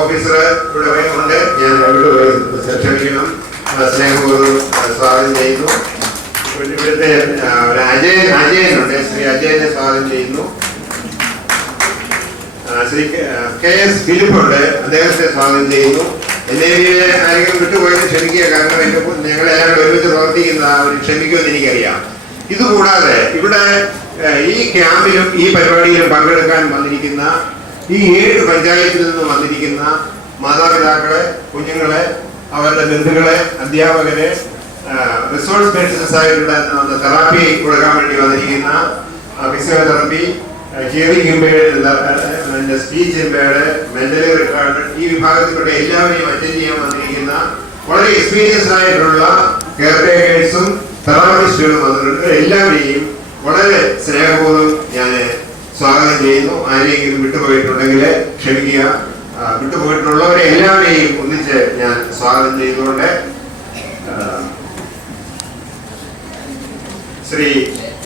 Officer ഇവിടെ ഉണ്ട്. ഞാൻ ക്ഷമിക്കണം, സ്നേഹപൂർവ്വം സ്വാഗതം ചെയ്യുന്നു. ഇവിടുത്തെ അജയനുണ്ട്, ശ്രീ അജയനെ സ്വാഗതം ചെയ്യുന്നു. ശ്രീ KS ഫിലിപ്പ് ഉണ്ട്, അദ്ദേഹത്തെ സ്വാഗതം ചെയ്യുന്നു. NAVയിലെ ആരെങ്കിലും വിട്ടുപോയെന്ന് ക്ഷമിക്കുക, കാരണം ഞങ്ങളെല്ലാവരും ഒരുമിച്ച് പ്രവർത്തിക്കുന്ന അവർ ക്ഷമിക്കുമെന്ന് എനിക്കറിയാം. ഇതുകൂടാതെ ഇവിടെ ഈ ക്യാമ്പിലും ഈ പരിപാടിയിലും പങ്കെടുക്കാൻ വന്നിരിക്കുന്ന ഈ 7 പഞ്ചായത്തിൽ നിന്ന് വന്നിരിക്കുന്ന മാതാപിതാക്കളെ, കുഞ്ഞുങ്ങളെ, അവരുടെ ബന്ധുക്കളെ, അധ്യാപകരെ, റിസോഴ്സ് പേഴ്സൺസ് ആയിട്ടുള്ള തെറാപ്പി കൊടുക്കാൻ വേണ്ടി വന്നിരിക്കുന്ന physiotherapy, hearing impaired, speech impaired, mentally retarded, ഈ വിഭാഗത്തിൽപ്പെട്ട എല്ലാവരെയും അറ്റൻഡ് ചെയ്യാൻ വന്നിരിക്കുന്ന വളരെ എക്സ്പീരിയൻസ്ഡ് ആയിട്ടുള്ള കെയർ ടേക്കേഴ്സും തെറാപ്പിസ്റ്റുകളും വന്നിട്ടുണ്ട്. എല്ലാവരെയും വളരെ സ്നേഹപൂർവ്വം ഞാൻ സ്വാഗതം ചെയ്യുന്നു. ആരെങ്കിലും വിട്ടുപോയിട്ടുണ്ടെങ്കിൽ ക്ഷമിക്കുക. വിട്ടുപോയിട്ടുള്ളവരെ എല്ലാവരെയും ഒന്നിച്ച് ഞാൻ സ്വാഗതം ചെയ്തുകൊണ്ട് ശ്രീ